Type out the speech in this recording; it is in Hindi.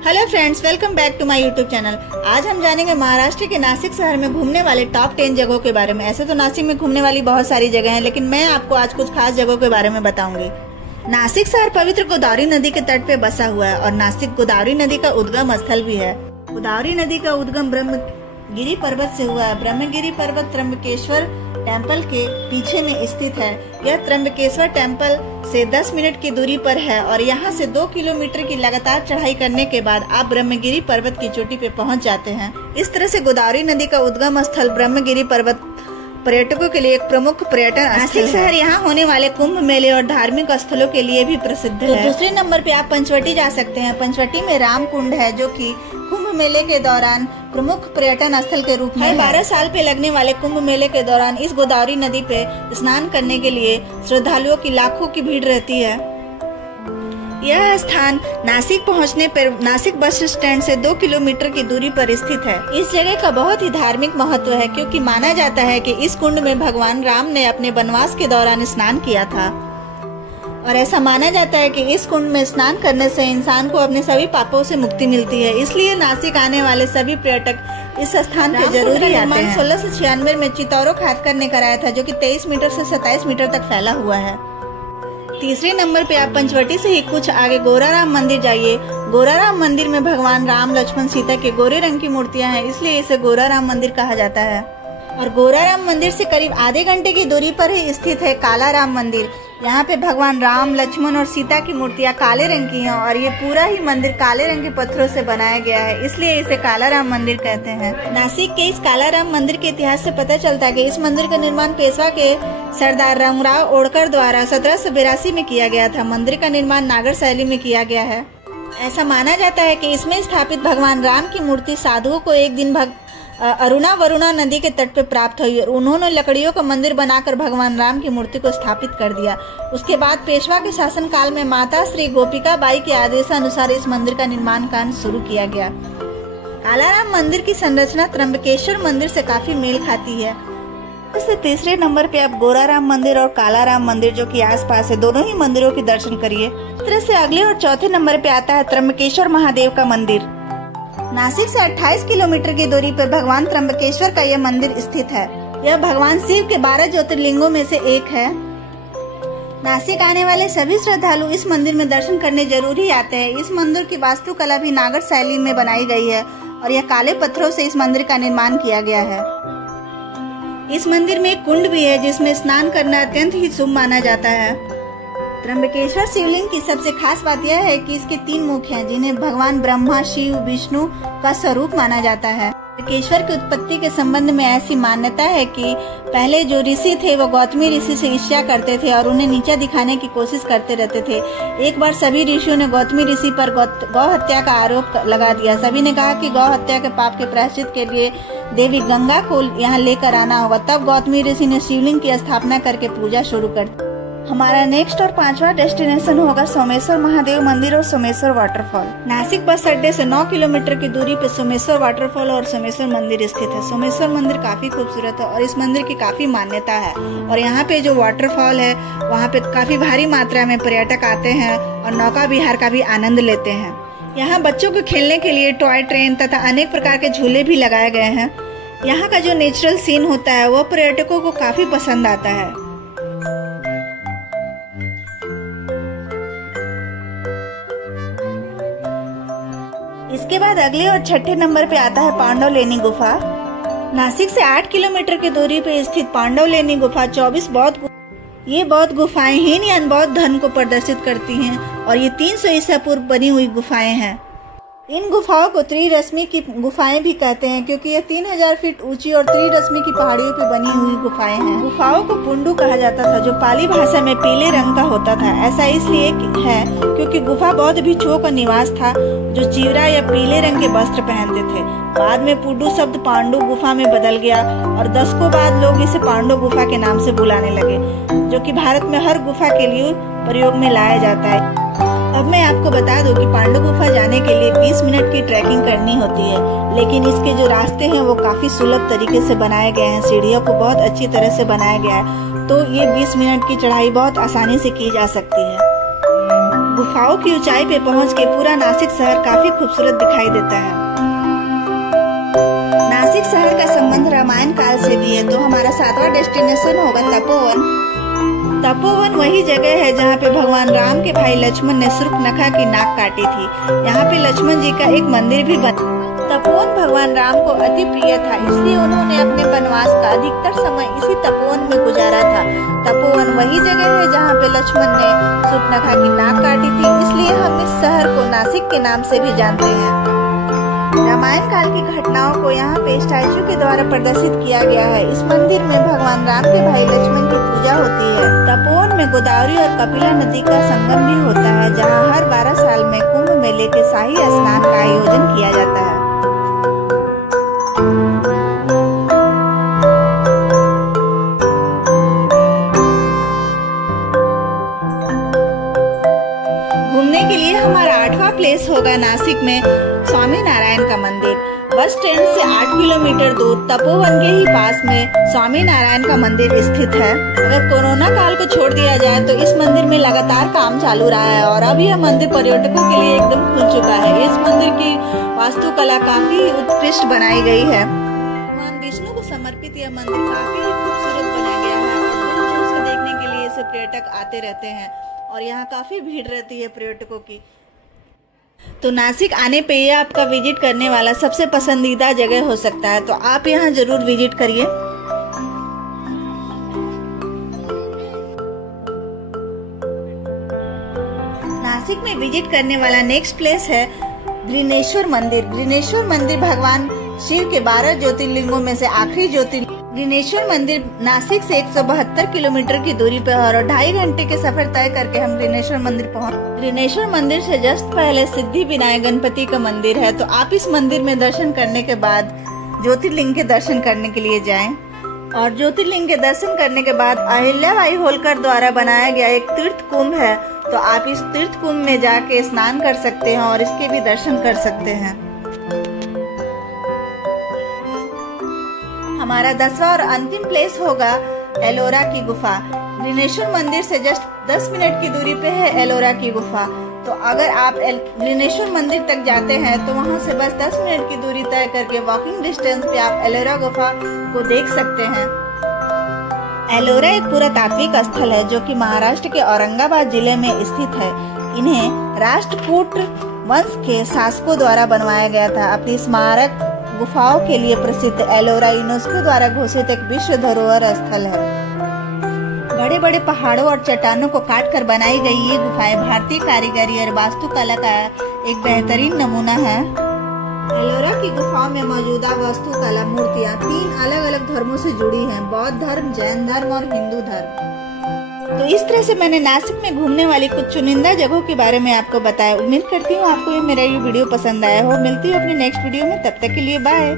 Hello friends, welcome back to my YouTube channel. आज हम जानेंगे महाराष्ट्र के नासिक शहर में घूमने वाले टॉप 10 जगहों के बारे में। ऐसे तो नासिक में घूमने वाली बहुत सारी जगह हैं, लेकिन मैं आपको आज कुछ खास जगहों के बारे में बताऊंगी। नासिक शहर पवित्र गोदावरी नदी के तट पे बसा हुआ है और नासिक गोदावरी नदी का उद्गम स्थल भी है। गोदावरी नदी का उद्गम ब्रह्मगिरी पर्वत से हुआ है। ब्रह्मगिरी पर्वत त्र्यंबकेश्वर टेम्पल के पीछे में स्थित है। यह त्र्यंबकेश्वर टेम्पल से 10 मिनट की दूरी पर है और यहाँ से 2 किलोमीटर की लगातार चढ़ाई करने के बाद आप ब्रह्मगिरी पर्वत की चोटी पे पहुँच जाते हैं। इस तरह से गोदावरी नदी का उद्गम स्थल ब्रह्मगिरी पर्वत पर्यटकों के लिए एक प्रमुख पर्यटन नासिक शहर यहाँ होने वाले कुंभ मेले और धार्मिक स्थलों के लिए भी प्रसिद्ध है। दूसरे नंबर पे आप पंचवटी जा सकते हैं। पंचवटी में राम कुंड है, जो कि कुंभ मेले के दौरान प्रमुख पर्यटन स्थल के रूप में 12 साल पे लगने वाले कुंभ मेले के दौरान इस गोदावरी नदी पे स्नान करने के लिए श्रद्धालुओं की लाखों की भीड़ रहती है। यह स्थान नासिक पहुंचने पर नासिक बस स्टैंड से 2 किलोमीटर की दूरी पर स्थित है। इस जगह का बहुत ही धार्मिक महत्व है, क्योंकि माना जाता है कि इस कुंड में भगवान राम ने अपने वनवास के दौरान स्नान किया था और ऐसा माना जाता है कि इस कुंड में स्नान करने से इंसान को अपने सभी पापों से मुक्ति मिलती है। इसलिए नासिक आने वाले सभी पर्यटक इस स्थान पे जरूर आते हैं। 1696 में चितौरा खातकर ने कराया था, जो कि 23 मीटर से 27 मीटर तक फैला हुआ है। तीसरे नंबर पे आप पंचवटी से ही कुछ आगे गोराराम मंदिर जाइए। गोराराम मंदिर में भगवान राम, लक्ष्मण, सीता के गोरे रंग की मूर्तियां हैं, इसलिए इसे गोराराम मंदिर कहा जाता है। और गोराराम मंदिर से करीब आधे घंटे की दूरी पर ही स्थित है कालाराम मंदिर। यहाँ पे भगवान राम, लक्ष्मण और सीता की मूर्तियाँ काले रंग की हैं और ये पूरा ही मंदिर काले रंग के पत्थरों से बनाया गया है, इसलिए इसे कालाराम मंदिर कहते हैं। नासिक के इस कालाराम मंदिर के इतिहास से पता चलता है कि इस मंदिर का निर्माण पेशवा के सरदार रामराव ओड़कर द्वारा 1782 में किया गया था। मंदिर का निर्माण नागर शैली में किया गया है। ऐसा माना जाता है कि इसमें स्थापित भगवान राम की मूर्ति साधुओं को एक दिन अरुणा वरुणा नदी के तट पर प्राप्त हुई और उन्होंने लकड़ियों का मंदिर बनाकर भगवान राम की मूर्ति को स्थापित कर दिया। उसके बाद पेशवा के शासन काल में माता श्री गोपिका बाई के आदेशानुसार इस मंदिर का निर्माण कार्य शुरू किया गया। कालाराम मंदिर की संरचना त्र्यंबकेश्वर मंदिर से काफी मेल खाती है। इससे तीसरे नंबर पे आप गोराराम मंदिर और कालाराम मंदिर, जो कि आसपास है, दोनों ही मंदिरों के दर्शन करिए। इस तरह से अगले और चौथे नंबर पे आता है त्र्यंबकेश्वर महादेव का मंदिर। नासिक से 28 किलोमीटर की दूरी पर भगवान त्र्यंबकेश्वर का यह मंदिर स्थित है। यह भगवान शिव के 12 ज्योतिर्लिंगों में से एक है। नासिक आने वाले सभी श्रद्धालु इस मंदिर में दर्शन करने जरूर ही आते हैं। इस मंदिर की वास्तुकला भी नागर शैली में बनाई गई है और यह काले पत्थरों से इस मंदिर का निर्माण किया गया है। इस मंदिर में एक कुंड भी है, जिसमें स्नान करना अत्यंत ही शुभ माना जाता है। त्र्यंबकेश्वर शिवलिंग की सबसे खास बात यह है कि इसके 3 मुख हैं, जिन्हें भगवान ब्रह्मा, शिव, विष्णु का स्वरूप माना जाता है। त्र्यंबकेश्वर की उत्पत्ति के संबंध में ऐसी मान्यता है कि पहले जो ऋषि थे वो गौतमी ऋषि से ईर्ष्या करते थे और उन्हें नीचा दिखाने की कोशिश करते रहते थे। एक बार सभी ऋषियों ने गौतमी ऋषि पर गौ हत्या का आरोप लगा दिया। सभी ने कहा कि गौ हत्या के पाप के प्रायश्चित के लिए देवी गंगा को यहाँ लेकर आना होगा। तब गौतमी ऋषि ने शिवलिंग की स्थापना करके पूजा शुरू कर दी। हमारा नेक्स्ट और 5वां डेस्टिनेशन होगा सोमेश्वर महादेव मंदिर और सोमेश्वर वाटरफॉल। नासिक बस अड्डे से 9 किलोमीटर की दूरी पे सोमेश्वर वाटरफॉल और सोमेश्वर मंदिर स्थित है। सोमेश्वर मंदिर काफी खूबसूरत है और इस मंदिर की काफी मान्यता है। और यहाँ पे जो वाटरफॉल है, वहाँ पे काफी भारी मात्रा में पर्यटक आते हैं और नौका विहार का भी आनंद लेते हैं। यहाँ बच्चों को खेलने के लिए टॉय ट्रेन तथा अनेक प्रकार के झूले भी लगाए गए हैं। यहाँ का जो नेचुरल सीन होता है वो पर्यटकों को काफी पसंद आता है। इसके बाद अगले और छठे नंबर पे आता है पांडवलेनी गुफा। नासिक से 8 किलोमीटर की दूरी पे स्थित पांडवलेनी गुफा 24 बौद्ध गुफाएं हीन या बौद्ध धर्म को प्रदर्शित करती हैं और ये 300 ईसा पूर्व बनी हुई गुफाएं हैं। इन गुफाओं को त्रिरश्मि की गुफाएं भी कहते हैं, क्योंकि ये 3000 फीट ऊंची और त्रिरश्मि की पहाड़ियों पर बनी हुई गुफाएं हैं। गुफाओं को पुंडू कहा जाता था, जो पाली भाषा में पीले रंग का होता था। ऐसा इसलिए है क्योंकि गुफा बौद्ध भिक्षुओं का निवास था, जो चिवरा या पीले रंग के वस्त्र पहनते थे। बाद में पुंडू शब्द पांडु गुफा में बदल गया और दशकों बाद लोग इसे पांडु गुफा के नाम से बुलाने लगे, जो कि भारत में हर गुफा के लिए प्रयोग में लाया जाता है। अब मैं आपको बता दूं कि पांडु गुफा जाने के लिए 20 मिनट की ट्रैकिंग करनी होती है, लेकिन इसके जो रास्ते हैं वो काफी सुलभ तरीके से बनाए गए हैं। सीढ़ियों को बहुत अच्छी तरह से बनाया गया है, तो ये 20 मिनट की चढ़ाई बहुत आसानी से की जा सकती है। गुफाओं की ऊंचाई पे पहुंच के पूरा नासिक शहर काफी खूबसूरत दिखाई देता है। नासिक शहर का संबंध रामायण काल से भी है, तो हमारा 7वां डेस्टिनेशन होगा तपोवन। तपोवन वही जगह है जहाँ पे भगवान राम के भाई लक्ष्मण ने शूर्पणखा की नाक काटी थी। यहाँ पे लक्ष्मण जी का एक मंदिर भी बना। तपोवन भगवान राम को अति प्रिय था, इसलिए उन्होंने अपने वनवास का अधिकतर समय इसी तपोवन में गुजारा था। तपोवन वही जगह है जहाँ पे लक्ष्मण ने शूर्पणखा की नाक काटी थी, इसलिए हम इस शहर को नासिक के नाम से भी जानते हैं। रामायण काल की घटनाओं को यहाँ पे स्टैचू के द्वारा प्रदर्शित किया गया है। इस मंदिर में भगवान राम के भाई लक्ष्मण की पूजा होती है। तपोवन में गोदावरी और कपिला नदी का संगम भी होता है, जहाँ हर 12 साल में कुंभ मेले के शाही स्नान का आयोजन किया जाता है। घूमने के लिए हमारा 8वां प्लेस होगा नासिक में स्वामी नारायण का मंदिर। बस स्टैंड से 8 किलोमीटर दूर तपोवन के ही पास में स्वामी नारायण का मंदिर स्थित है। अगर कोरोना काल को छोड़ दिया जाए तो इस मंदिर में लगातार काम चालू रहा है और अब यह मंदिर पर्यटकों के लिए एकदम खुल चुका है। इस मंदिर की वास्तुकला काफी उत्कृष्ट बनाई गई है। भगवान विष्णु को समर्पित यह मंदिर काफी खूबसूरत बना गया है और दूर दूर से देखने के लिए इसे पर्यटक आते रहते हैं और यहाँ काफी भीड़ रहती है पर्यटकों की। तो नासिक आने पे ये आपका विजिट करने वाला सबसे पसंदीदा जगह हो सकता है, तो आप यहाँ जरूर विजिट करिए। नासिक में विजिट करने वाला नेक्स्ट प्लेस है ग्रिनेश्वर मंदिर। ग्रिनेश्वर मंदिर भगवान शिव के 12 ज्योतिर्लिंगों में से आखिरी ज्योतिर्लिंग। ग्रिनेश्वर मंदिर नासिक से 172 किलोमीटर की दूरी पे है और 2.5 घंटे के सफर तय करके हम ग्रिनेश्वर मंदिर पहुंच। ग्रिनेश्वर मंदिर से जस्ट पहले सिद्धि विनायक गणपति का मंदिर है, तो आप इस मंदिर में दर्शन करने के बाद ज्योतिर्लिंग के दर्शन करने के लिए जाएं। और ज्योतिर्लिंग के दर्शन करने के बाद अहिल्याबाई होलकर द्वारा बनाया गया एक तीर्थ कुंभ है, तो आप इस तीर्थ कुंभ में जाके स्नान कर सकते हैं और इसके भी दर्शन कर सकते हैं। हमारा 10वां और अंतिम प्लेस होगा एलोरा की गुफा। ग्रिनेश्वर मंदिर से जस्ट 10 मिनट की दूरी पे है एलोरा की गुफा। तो अगर आप ग्रिनेश्वर मंदिर तक जाते हैं तो वहां से बस 10 मिनट की दूरी तय करके वॉकिंग डिस्टेंस पे आप एलोरा गुफा को देख सकते हैं। एलोरा एक पुरातात्विक स्थल है जो कि महाराष्ट्र के औरंगाबाद जिले में स्थित है। इन्हें राष्ट्रकूट वंश के शासकों द्वारा बनवाया गया था। अपनी स्मारक गुफाओं के लिए प्रसिद्ध एलोरा यूनेस्को द्वारा घोषित एक विश्व धरोहर स्थल है। बड़े बड़े पहाड़ों और चट्टानों को काटकर बनाई गई ये गुफाएं भारतीय कारीगरी और वास्तुकला का एक बेहतरीन नमूना है। एलोरा की गुफाओं में मौजूदा वास्तुकला मूर्तियां 3 अलग अलग धर्मों से जुड़ी हैं, बौद्ध धर्म, जैन धर्म और हिंदू धर्म। तो इस तरह से मैंने नासिक में घूमने वाली कुछ चुनिंदा जगहों के बारे में आपको बताया। उम्मीद करती हूँ आपको ये मेरा ये वीडियो पसंद आया हो। मिलती हूँ अपने नेक्स्ट वीडियो में, तब तक के लिए बाय।